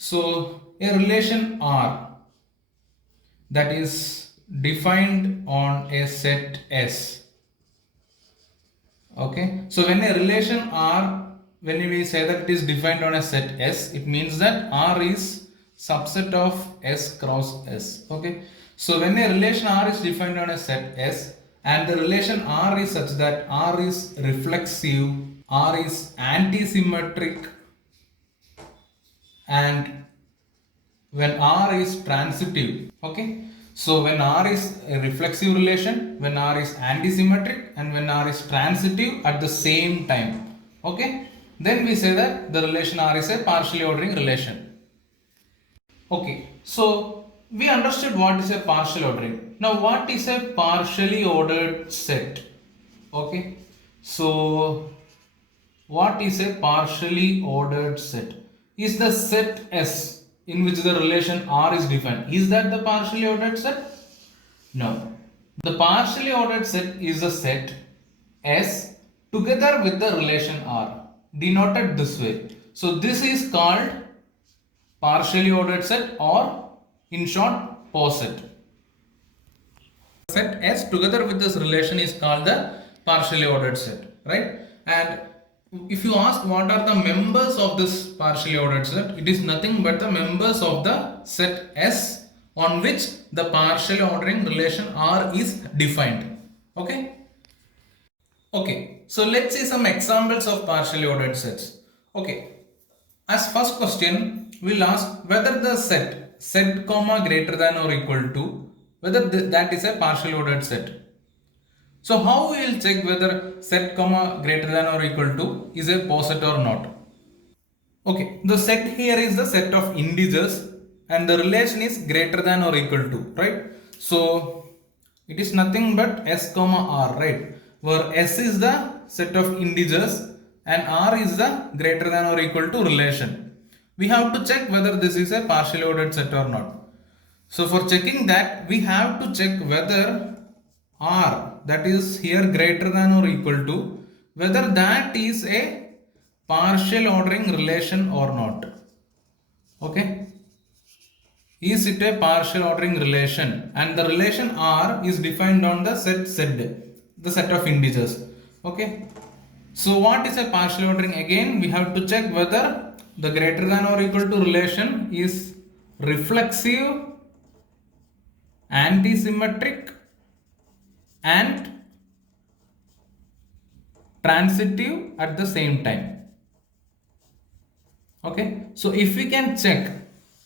So a relation R that is defined on a set S. Okay, so when a relation R, when we say that it is defined on a set S, it means that R is subset of S cross S. Okay, so when a relation R is defined on a set S and the relation R is such that R is reflexive, R is anti-symmetric, and when R is transitive. Okay, so when R is a reflexive relation, when R is anti-symmetric, and when R is transitive at the same time. Okay, then we say that the relation R is a partially ordering relation. Okay, so we understood what is a partial ordering. Now what is a partially ordered set? Okay, so what is a partially ordered set? Is the set S in which the relation R is defined, is that the partially ordered set? No. The partially ordered set is a set S together with the relation R, denoted this way. So this is called partially ordered set, or in short, poset. Set S together with this relation is called the partially ordered set, right? And if you ask what are the members of this partially ordered set, it is nothing but the members of the set S on which the partially ordering relation R is defined. Okay? Okay, so let's see some examples of partially ordered sets. Okay, as first question, we'll ask whether the set comma greater than or equal to, whether that is a partially ordered set. So how we will check whether set comma greater than or equal to is a poset or not? Okay, the set here is the set of integers and the relation is greater than or equal to, right? So it is nothing but S comma R, right? Where S is the set of integers and R is the greater than or equal to relation. We have to check whether this is a partially ordered set or not. So for checking that, we have to check whether R, that is here greater than or equal to, whether that is a partial ordering relation or not. Okay, is it a partial ordering relation? And the relation R is defined on the set Z, the set of integers. Okay, so what is a partial ordering? Again, we have to check whether the greater than or equal to relation is reflexive, anti-symmetric, and transitive at the same time. Okay, so if we can check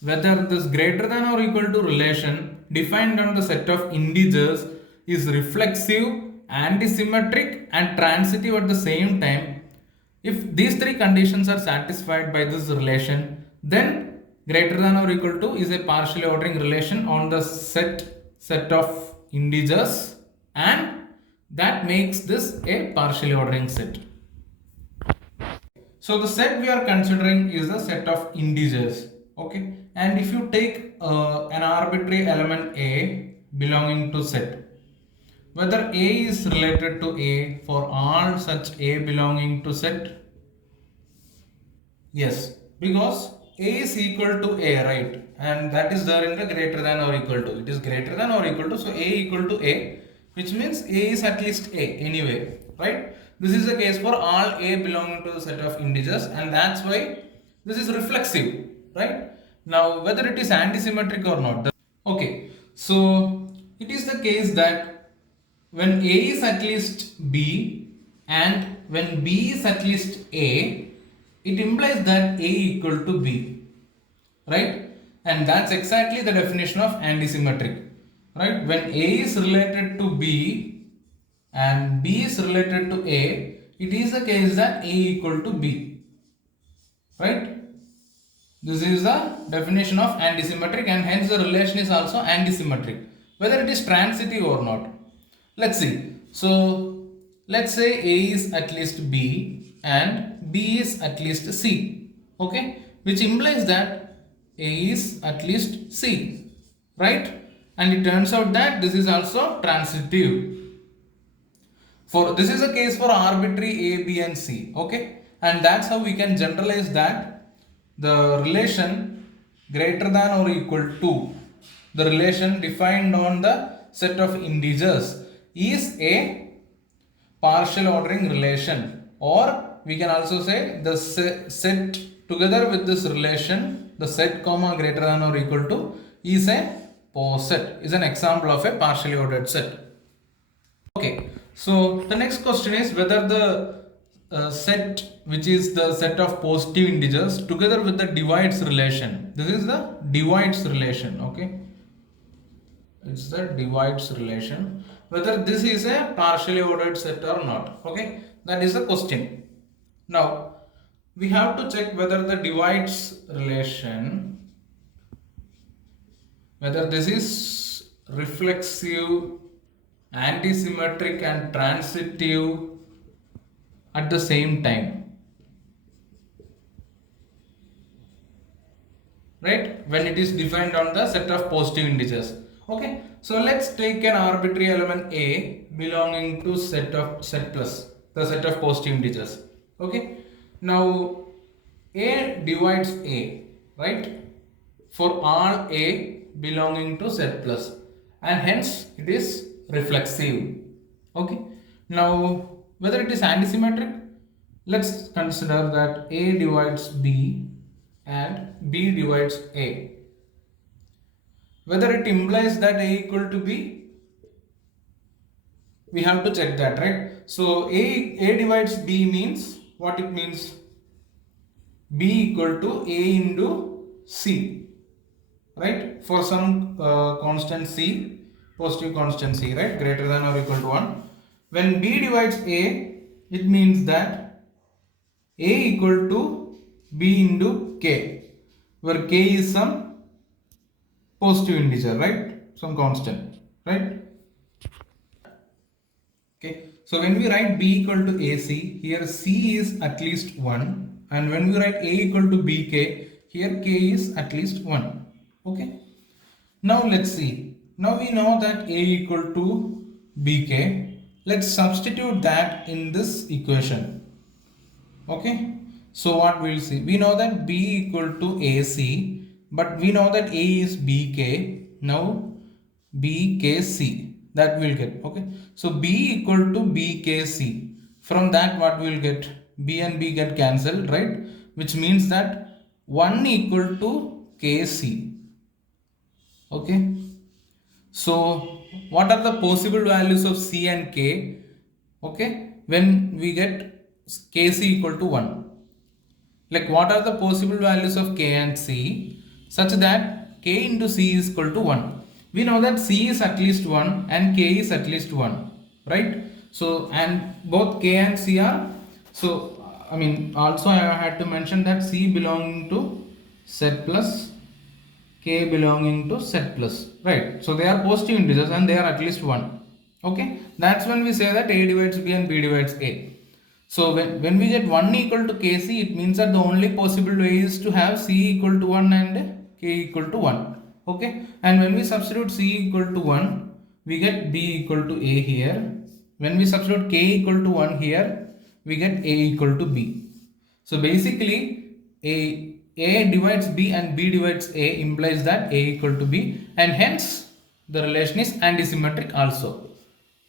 whether this greater than or equal to relation defined on the set of integers is reflexive, anti-symmetric, and transitive at the same time, if these three conditions are satisfied by this relation, then greater than or equal to is a partially ordering relation on the set of integers, and that makes this a partially ordering set. So the set we are considering is the set of integers. Okay, and if you take an arbitrary element A belonging to set, whether A is related to A for all such A belonging to set, yes, because A is equal to A, right? And that is there in the greater than or equal to. It is greater than or equal to, so A equal to A, which means A is at least A anyway, right? This is the case for all A belonging to the set of integers, and that's why this is reflexive, right? Now, whether it is anti-symmetric or not. Okay, so it is the case that when A is at least B and when B is at least A, it implies that A equal to B, right? And that's exactly the definition of anti-symmetric, right? When A is related to B and B is related to A, it is the case that A equal to B, right? This is the definition of antisymmetric, and hence the relation is also antisymmetric, whether it is transitive or not. Let's see. So let's say A is at least B and B is at least C, okay, which implies that A is at least C, right? And it turns out that this is also transitive. For this is a case for arbitrary A, B and C, okay, and that's how we can generalize that the relation greater than or equal to the relation defined on the set of integers is a partial ordering relation, or we can also say the set together with this relation, the set comma greater than or equal to is a poset, is an example of a partially ordered set. Okay, so the next question is whether the set which is the set of positive integers together with the divides relation, this is the divides relation, okay, it's the divides relation, whether this is a partially ordered set or not, okay, that is the question. Now we have to check whether the divides relation, whether this is reflexive, antisymmetric and transitive at the same time, right, when it is defined on the set of positive integers. Okay, so let's take an arbitrary element a belonging to set plus, the set of positive integers. Okay, now a divides a, right, for all a belonging to set plus, and hence it is reflexive. Okay, now whether it is antisymmetric, let's consider that a divides b and b divides a. Whether it implies that a equal to b, we have to check that, right? So a divides b means what it means? B equal to a into c, right, for some constant c, positive constant c, right, greater than or equal to 1. When b divides a, it means that a equal to b into k, where k is some positive integer, right, some constant, right. Okay, so when we write b equal to ac, here c is at least 1, and when we write a equal to bk, here k is at least 1. Okay, now let's see. Now we know that a equal to bk. Let's substitute that in this equation. Okay, so what we'll see, we know that b equal to ac, but we know that a is bk. Now bkc, that we'll get. Okay, so b equal to bkc, from that what we'll get, b and b get cancelled, right, which means that 1 equal to kc. Okay, so what are the possible values of c and k, okay, when we get kc equal to 1? Like, what are the possible values of k and c such that k into c is equal to 1? We know that c is at least 1 and k is at least 1, right? So, and both k and c are, so I mean, also I had to mention that c belonging to set plus, k belonging to set plus, right? So they are positive integers and they are at least 1. Okay, that's when we say that a divides b and b divides a. So when we get 1 equal to kc, it means that the only possible way is to have c equal to 1 and k equal to 1. Okay, and when we substitute c equal to 1, we get b equal to a here. When we substitute k equal to 1 here, we get a equal to b. So basically a divides b and b divides a implies that a equal to b, and hence the relation is antisymmetric also.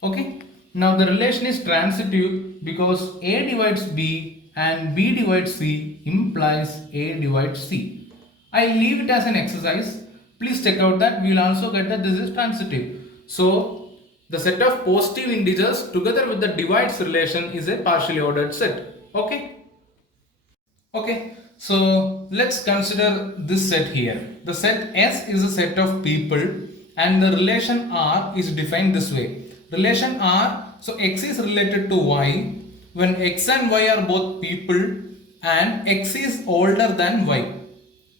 Okay, now the relation is transitive because a divides b and b divides c implies a divides c. I leave it as an exercise. Please check out that. We will also get that this is transitive. So the set of positive integers together with the divides relation is a partially ordered set. Okay. Okay. So let's consider this set here. The set S is a set of people and the relation R is defined this way. Relation R, so X is related to Y when X and Y are both people and X is older than Y.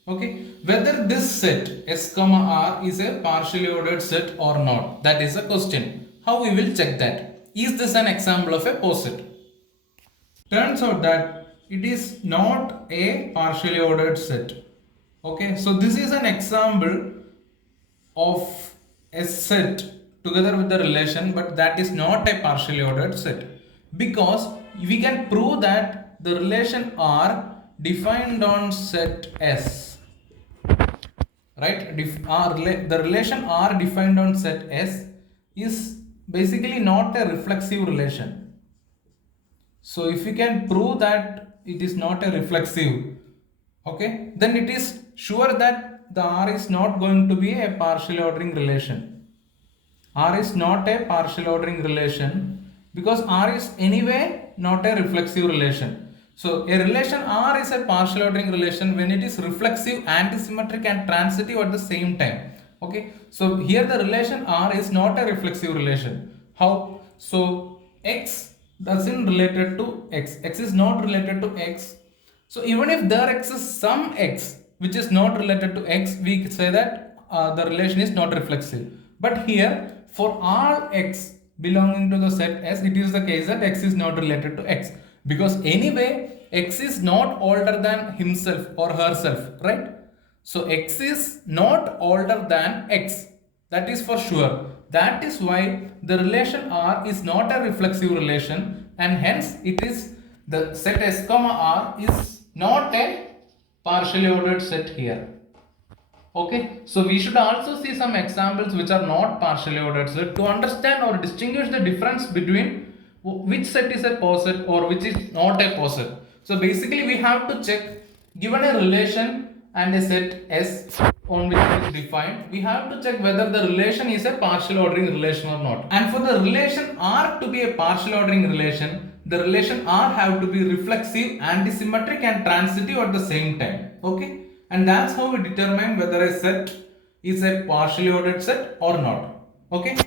Okay, whether this set S comma R is a partially ordered set or not, that is a question. How we will check that? Is this an example of a poset? Turns out that it is not a partially ordered set. Okay, so this is an example of a set together with the relation, but that is not a partially ordered set because we can prove that the relation R defined on set S right? The relation R defined on set S is basically not a reflexive relation. So if you can prove that it is not a reflexive, okay, then it is sure that the R is not going to be a partial ordering relation. R is not a partial ordering relation because R is anyway not a reflexive relation. So a relation R is a partial ordering relation when it is reflexive, antisymmetric and transitive at the same time. Okay, so here the relation R is not a reflexive relation. How? So X doesn't related to X. X is not related to X. So even if there exists some X which is not related to X, we say that the relation is not reflexive. But here for all X belonging to the set S, it is the case that X is not related to X, because anyway X is not older than himself or herself, right? So X is not older than X, that is for sure. That is why the relation R is not a reflexive relation, and hence it is the set S comma R is not a partially ordered set here. Okay, so we should also see some examples which are not partially ordered set to understand or distinguish the difference between which set is a poset or which is not a poset. So basically we have to check, given a relation and a set S on which it is defined, we have to check whether the relation is a partial ordering relation or not. And for the relation R to be a partial ordering relation, the relation R have to be reflexive, antisymmetric and transitive at the same time. Okay, and that's how we determine whether a set is a partially ordered set or not. Okay.